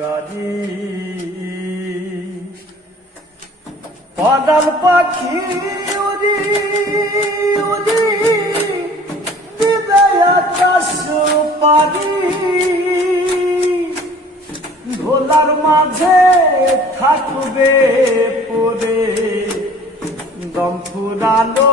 গাড়ি পাদাল পাখি উড়ি উড়ি দিবে আকাশ পারি। ধোলার মাঝে থাকবে পরে দম ফুরালো।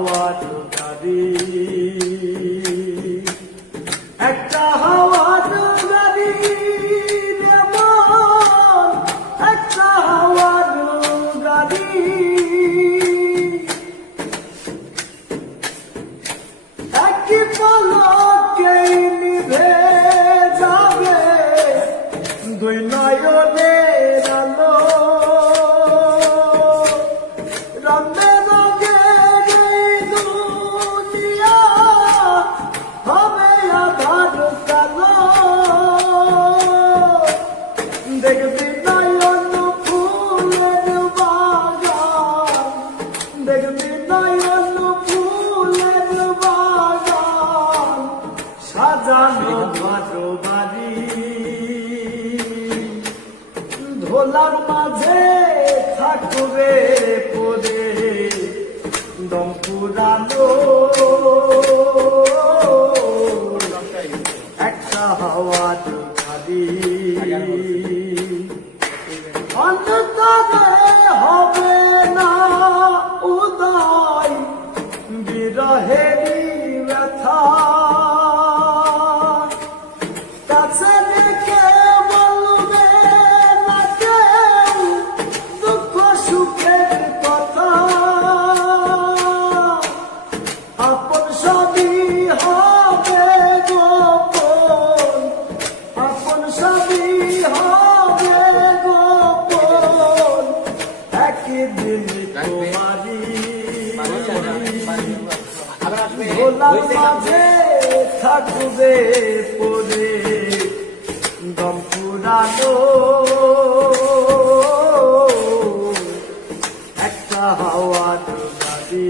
হাওয়ার গাড়ি একটা গাড়ি যেমন একটা হাওয়ার গাড়ি একই পলকে নিভে যাবে। দুই নয়নের আলো থাকবে পদে দম একটা হাওয়া অন্তরে গোলাম মাঝে থাকবে পরে দম পুরানো একটা হাওয়ার গাড়ি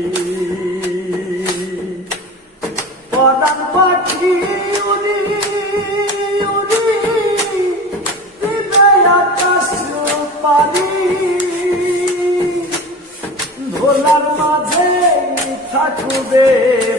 পরাণ পাখি উড়ি উড়ি পারি থাকবে